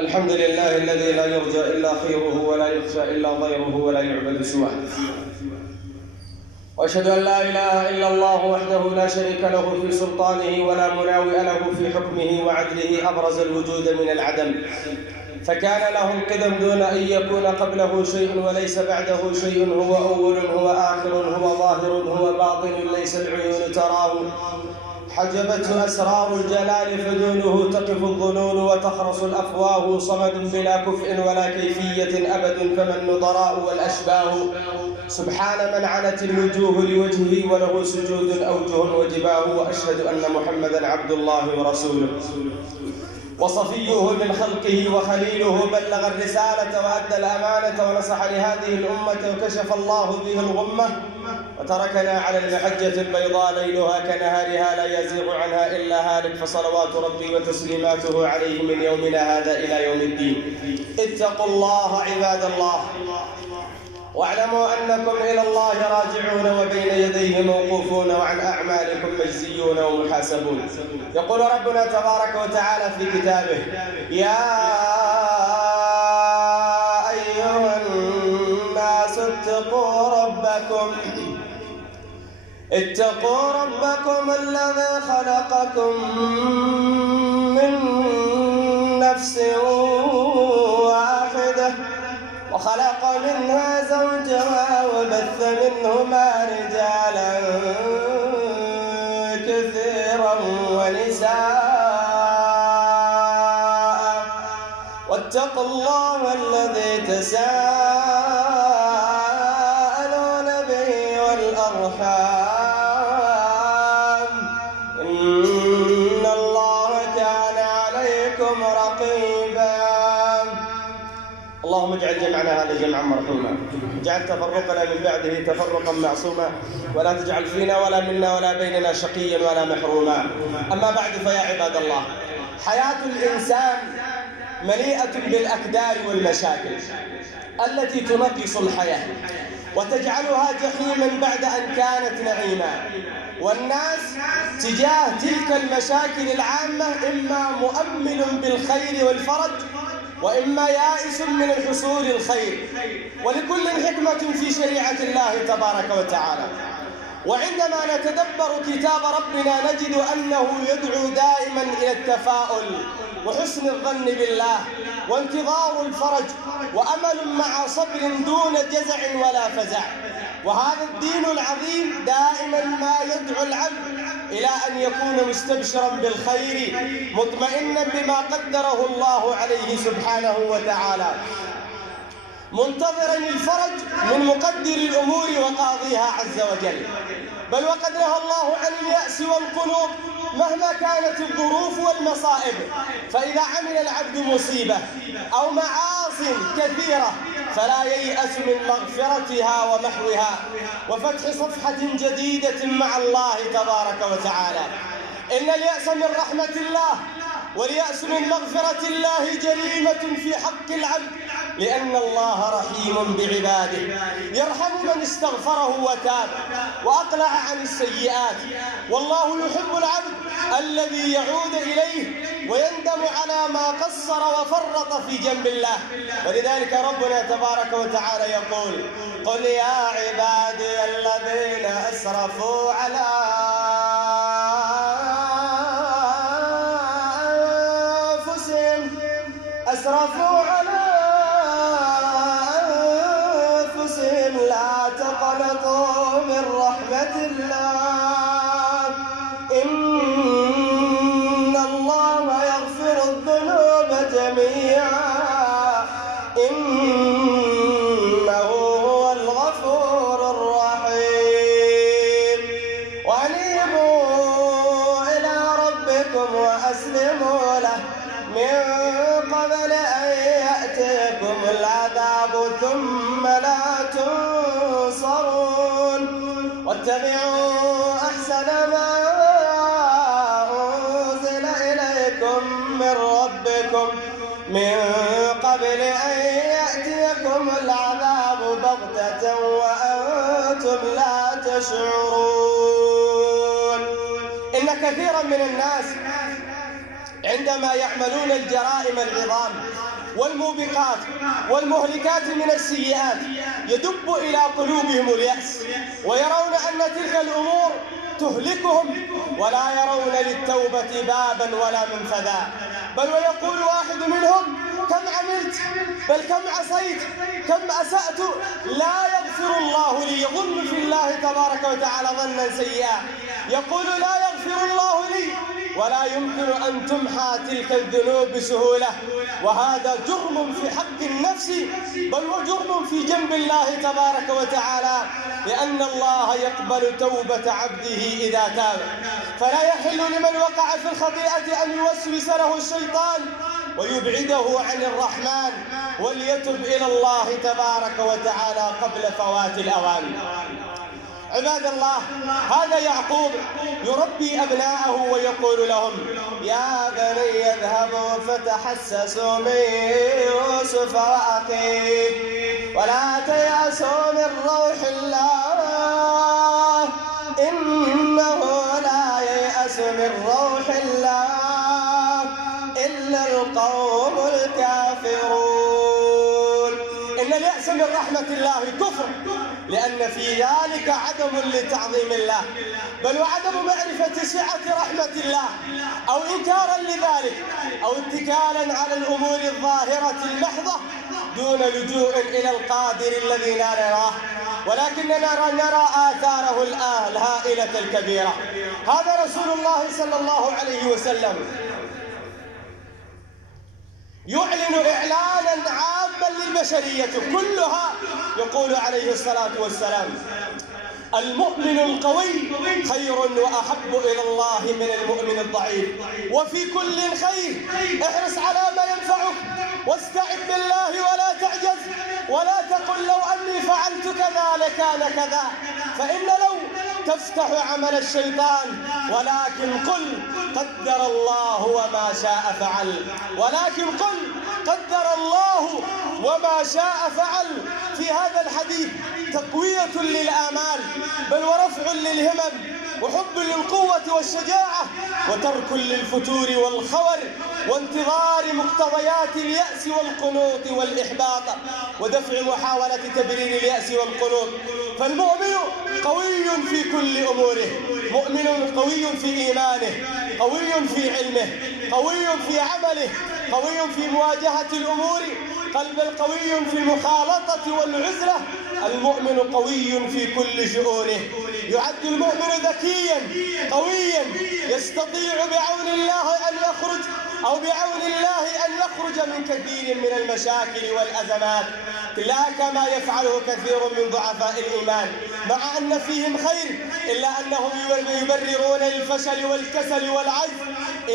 الحمد لله الذي لا يرجى إلا خيره ولا يخشى إلا ضيره ولا يعبد سواه، وأشهد أن لا إله إلا الله وحده لا شريك له في سلطانه ولا مناوئ له في حكمه وعدله. أبرز الوجود من العدم فكان له القدم دون أن يكون قبله شيء وليس بعده شيء. هو أول، هو آخر، هو ظاهر، هو باطن، ليس العيون تراه، حجبته أسرار الجلال فدونه تقف الظنون وتخرس الأفواه. صمد بلا كفء ولا كيفية أبد، فما النظراء والأشباه. سبحان من عنت الوجوه لوجهه وله سجود أوجه وجباه. وأشهد أن محمدا عبد الله ورسوله وصفيه من خلقه وخليله، بلغ الرسالة وأدى الأمانة ونصح لهذه الأمة وكشف الله به الغمة، وتركنا على المحجة البيضاء ليلها كنهارها لا يزيغ عنها إلا هالك. فصلوات ربي وتسليماته عليه من يومنا هذا إلى يوم الدين. اتقوا الله عباد الله، واعلموا أنكم إلى الله راجعون وبين يديه موقوفون، وعن أعمالكم مجزيون ومحاسبون. يقول ربنا تبارك وتعالى في كتابه: يا أيها الناس اتقوا ربكم الذي خلقكم من نفس واحدة وخلق منها زوجها وبث منهما رجالا كثيرا ونساء، واتقوا الله الذي تساءلون به والأرحام، إن الله كان عليكم رقيبا. اللهم اجعل جمعنا هذا جمعا مرحوما، اجعل تفرقنا من بعده تفرقا معصوما، ولا تجعل فينا ولا منا ولا بيننا شقيا ولا محروما. أما بعد، فيا عباد الله، حياة الإنسان مليئة بالأكدار والمشاكل التي تنقص الحياة وتجعلها جحيما بعد أن كانت نعيما. والناس تجاه تلك المشاكل العامة إما مؤمل بالخير والفرج، وإما يائس من الحصول الخير، ولكل حكمة في شريعة الله تبارك وتعالى. وعندما نتدبر كتاب ربنا نجد أنه يدعو دائما إلى التفاؤل وحسن الظن بالله وانتظار الفرج وأمل مع صبر دون جزع ولا فزع. وهذا الدين العظيم دائما ما يدعو العبد إلى أن يكون مستبشرا بالخير مطمئنا بما قدره الله عليه سبحانه وتعالى، منتظرا الفرج من مقدر الأمور وقاضيها عز وجل. بل وقد نهى الله عن اليأس والقنوط مهما كانت الظروف والمصائب. فإذا عمل العبد مصيبة أو معاص كثيرة فلا ييأس من مغفرتها ومحوها وفتح صفحة جديدة مع الله تبارك وتعالى. إن اليأس من رحمة الله واليأس من مغفرة الله جريمة في حق العبد، لأن الله رحيم بعباده يرحم من استغفره وتاب وأقلع عن السيئات. والله يحب العبد الذي يعود إليه ويندم على ما قصر وفرط في جنب الله. ولذلك ربنا تبارك وتعالى يقول: قل يا عبادي الذين أسرفوا على أنفسهم لا تقنطوا من رحمة الله، إن الله يغفر الذنوب جميعا، إنه هو الغفور الرحيم. وأنيبوا إلى ربكم وأسلموا له من قبل أن يأتيكم العذاب ثم لا تنصرون، واتبعوا أحسن ما أنزل إليكم من ربكم من قبل أن يأتيكم العذاب بغتة وأنتم لا تشعرون. إن كثيرا من الناس عندما يعملون الجرائم العظام والموبقات والمهلكات من السيئات يدب إلى قلوبهم اليأس، ويرون أن تلك الأمور تهلكهم، ولا يرون للتوبة بابا ولا منفذا، بل ويقول واحد منهم: كم عملت، بل كم عصيت، كم أسأت، لا يغفر الله لي. يظن في الله تبارك وتعالى ظنا سيئا، يقول: لا يغفر الله لي، ولا يمكن أن تمحى تلك الذنوب بسهولة. وهذا جرم في حق النفس، بل وجرم في جنب الله تبارك وتعالى، لأن الله يقبل توبة عبده إذا تاب. فلا يحل لمن وقع في الخطيئة أن يوسوس له الشيطان ويبعده عن الرحمن، وليتب إلى الله تبارك وتعالى قبل فوات الأوان. عباد الله، هذا يعقوب يربي أبناءه ويقول لهم: يا بني اذهبوا فتحسسوا من يوسف وأخيه ولا تيأسوا من روح الله إنه لا ييأس من روح الله إلا القوم الكافرون. إن اليأس من رحمة الله كفر، لأن في ذلك عدم لتعظيم الله، بل وعدم معرفة سعة رحمة الله، أو إنكارا لذلك، أو اتكالا على الأمور الظاهرة المحضة دون لجوء إلى القادر الذي لا نراه، ولكننا نرى آثاره الهائلة الكبيرة. هذا رسول الله صلى الله عليه وسلم يعلن إعلانا عاما للبشرية كلها، يقول عليه الصلاة والسلام: المؤمن القوي خير وأحب إلى الله من المؤمن الضعيف، وفي كل خير، احرص على ما ينفعك، واستعذ بالله ولا تعجز، ولا تقل لو أني فعلت كذا لكان كذا، فإن لو تفتح عمل الشيطان، ولكن قل قدر الله وما شاء فعل، ولكن قل قدر الله وما شاء فعل. في هذا الحديث تقوية للآمال، بل ورفع للهمم، وحب للقوة والشجاعة، وترك للفتور والخور، وانتظار مقتضيات اليأس والقنوط والإحباط، ودفع محاولة تبرير اليأس والقنوط. فالمؤمن قوي في كل أموره، مؤمن قوي في إيمانه، قوي في علمه، قوي في عمله، قوي في مواجهة الأمور، قلب القوي في المخالطة والعزلة. المؤمن قوي في كل شؤونه، يعد المؤمن ذكيا قويا، يستطيع بعون الله أن يخرج، أو بعون الله أن يخرج من كثير من المشاكل والأزمات، لا كما يفعله كثير من ضعفاء الإيمان، مع أن فيهم خير إلا أنهم يبررون الفشل والكسل والعجز.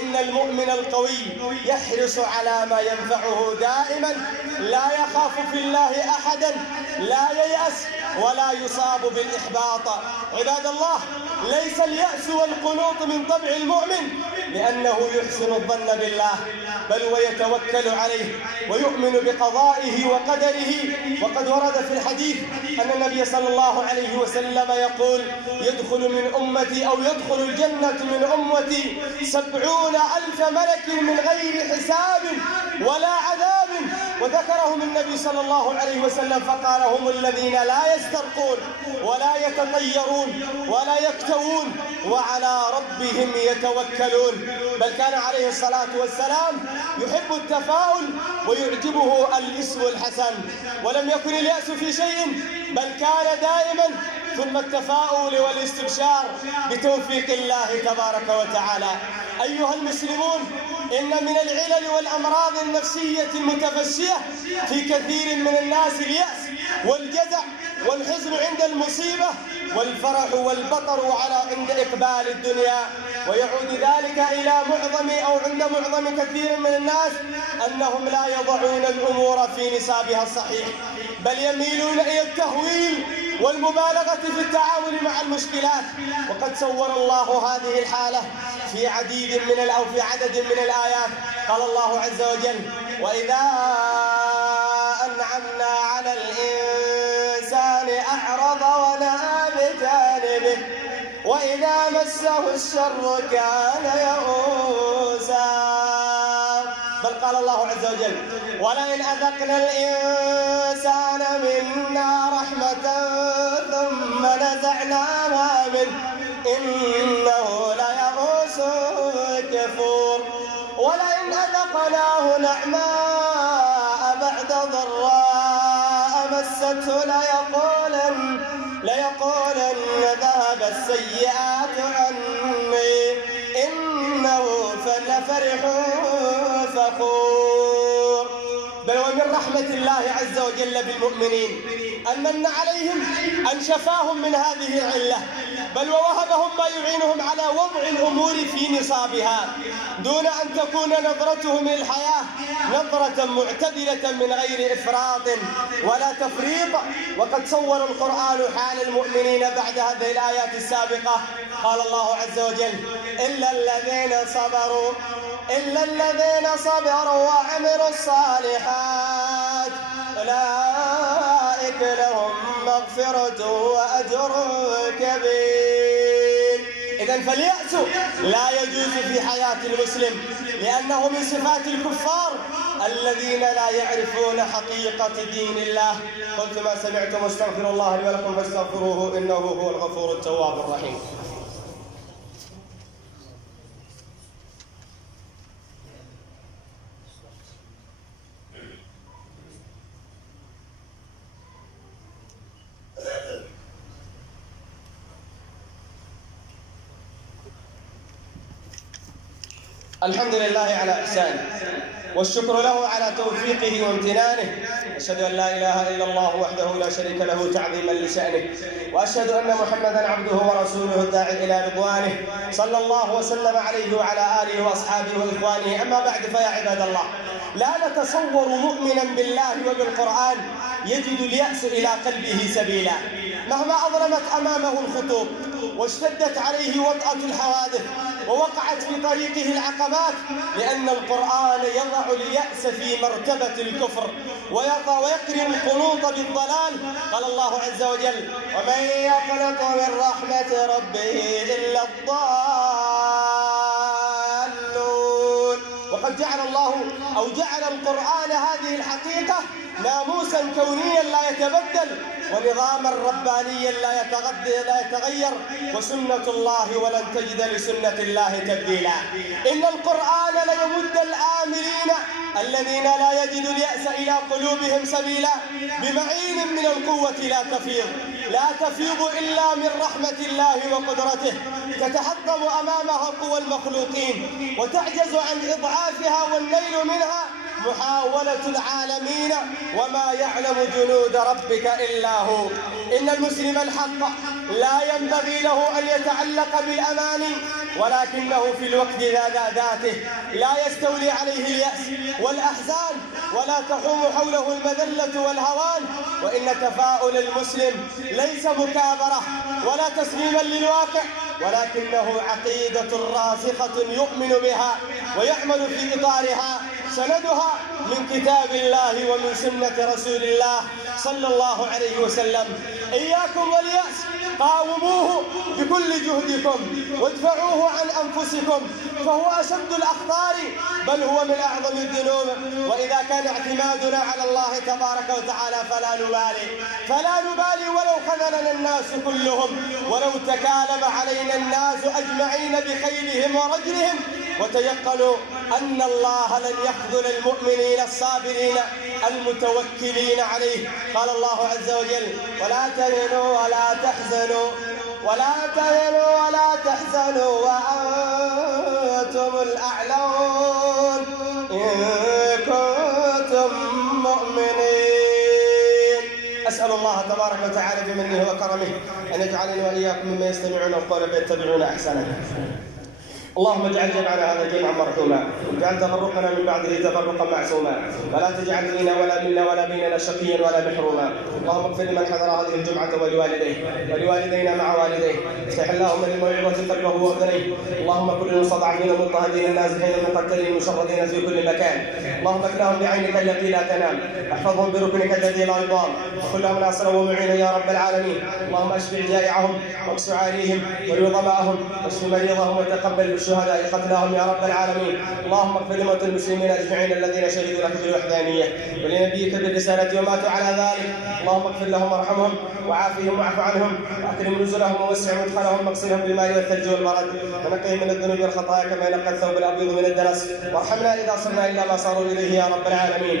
إن المؤمن القوي يحرص على ما ينفعه دائما، لا يخاف في الله أحدا، لا ييأس ولا يصاب بالإحباط. عباد الله، ليس اليأس والقنوط من طبع المؤمن، لأنه يحسن الظن بالله، بل ويتوكل عليه ويؤمن بقضائه وقدره. وقد ورد في الحديث أن النبي صلى الله عليه وسلم يقول: يدخل من أمتي، أو يدخل الجنة من أمتي 70,000 ملك من غير حساب ولا عذاب. وذكرهم النبي صلى الله عليه وسلم فقال: هم الذين لا يسترقون ولا يتطيرون ولا يكتوون وعلى ربهم يتوكلون. بل كان عليه الصلاة والسلام يحب التفاؤل ويعجبه الاسم الحسن، ولم يكن اليأس في شيء، بل كان دائما ثم التفاؤل والاستبشار بتوفيق الله تبارك وتعالى. أيها المسلمون، إن من العلل والأمراض النفسية المتفشية في كثير من الناس اليأس والجزع والحزن عند المصيبة، والفرح والبطر عند إقبال الدنيا. ويعود ذلك إلى عند معظم كثير من الناس أنهم لا يضعون الأمور في نصابها الصحيح، بل يميلون إلى التهويل والمبالغة في التعامل مع المشكلات. وقد صور الله هذه الحالة في عدد من الآيات. قال الله عز وجل: وإذا أنعمنا على الإنسان أعرض ونأى بجانبه وإذا مسه الشر كان يئوسا. قال الله عز وجل: ولئن أذقنا الإنسان منا رحمة ثم نزعناها منه إنه ليئوس كفور. ولئن أذقناه نعماء بعد ضراء مسته ليقولن ذهب السيئات عني إنه لفرح فخور. بل ومن رحمة الله عز وجل بالمؤمنين أن من عليهم أن شفاهم من هذه العلة، بل ووهبهم ما يعينهم على وضع الأمور في نصابها، دون أن تكون نظرتهم للحياة نظرة معتدلة من غير إفراط ولا تفريط. وقد صور القرآن حال المؤمنين بعد هذه الآيات السابقة. قال الله عز وجل: إلا الذين صبروا وعملوا الصالحات أولئك لهم مغفرة وأجر كبير. إذن فاليأس لا يجوز في حياة المسلم، لأنه من صفات الكفار الذين لا يعرفون حقيقة دين الله. قلت ما سمعتم واستغفر الله لي ولكم فاستغفروه إنه هو الغفور التواب الرحيم. الحمد لله على إحسانه، والشكر له على توفيقه وامتنانه. أشهد أن لا إله إلا الله وحده لا شريك له تعظيما لشأنه، وأشهد أن محمدًا عبده ورسوله الداعي إلى رضوانه، صلى الله وسلم عليه وعلى آله وأصحابه وإخوانه. أما بعد، فيا عباد الله، لا نتصور مؤمنا بالله وبالقرآن يجد اليأس إلى قلبه سبيلا، مهما أظلمت أمامه الخطوب واشتدت عليه وطأة الحوادث ووقعت في طريقه العقبات، لأن القرآن يضع اليأس في مرتبة الكفر ويقرن القنوط بالضلال. قال الله عز وجل: ومن يقنط من رحمة ربه إلا الضالون. وقد جعل القرآن هذه الحقيقة ناموسا كونيا لا يتبدل، ونظاما ربانيا لا يتغير، وسنة الله ولن تجد لسنة الله تبديلا. إن القرآن ليمد الآملين الذين لا يجد اليأس إلى قلوبهم سبيلا بمعين من القوة لا تفيض إلا من رحمة الله وقدرته، تتحطم أمامها قوى المخلوقين وتعجز عن إضعافها والنيل منها محاولة العالمين، وما يعلم جنود ربك إلا هو. إن المسلم الحق لا ينبغي له أن يتعلق بالأماني، ولكنه في الوقت ذاته لا يستولي عليه اليأس والأحزان، ولا تحوم حوله المذلة والهوان. وإن تفاؤل المسلم ليس مكابرة ولا تسليما للواقع، ولكنه عقيدة راسخة يؤمن بها ويعمل في إطارها، سندها من كتاب الله ومن سنة رسول الله صلى الله عليه وسلم. إياكم واليأس، قاوموه بكل جهدكم وادفعوه عن أنفسكم، فهو أشد الأخطار، بل هو من أعظم الذنوب. وإذا كان اعتمادنا على الله تبارك وتعالى فلا نبالي ولو خذلنا الناس كلهم، ولو تكالب علينا الناس أجمعين بخيلهم ورجلهم، وتيقنوا أن الله لن يخذل المؤمنين الصابرين المتوكلين عليه. قال الله عز وجل: ولا تهنوا ولا تحزنوا وأنتم الأعلون إن كنتم مؤمنين. أسأل الله تبارك وتعالى بمنه وكرمه أن يجعلني وإياكم ممن يستمعون القول فيتبعون أحسنه. اللهم اجعل جمعنا هذا جمعا مرحوما، واجعل تفرقنا من بعده تفرقا معصوما، ولا تجعل فينا ولا منا ولا بيننا شقيا ولا محروما. اللهم اغفر لمن حضر هذه الجمعة ولوالدينا مع والديه، افتح اللهم للموعظة قلبه وأذنيه. اللهم كن للمستضعفين المضطهدين النازحين المقتلين المشردين في كل مكان، اللهم اكفهم بعينك التي لا تنام، احفظهم بركنك الذي لا يضام، وكن لهم ناصرا ومعينا يا رب العالمين. اللهم اشف جائعهم واكس عاريهم وارض ظمأهم واشف مريضهم وتقبل بالشهداء قتلاهم يا رب العالمين. اللهم اغفر لموتى المسلمين أجمعين الذين شهدوا لك بالوحدانية ولنبيك بالرسالة وماتوا على ذلك. اللهم اغفر لهم وارحمهم وعافهم واعف عنهم واكرم نزلهم ووسع مدخلهم واغسلهم بالماء والثلج والبرد ونقهم من الذنوب والخطايا كما ينقى الثوب الابيض من الدنس. وارحمنا اذا صرنا الى ما صاروا اليه يا رب العالمين.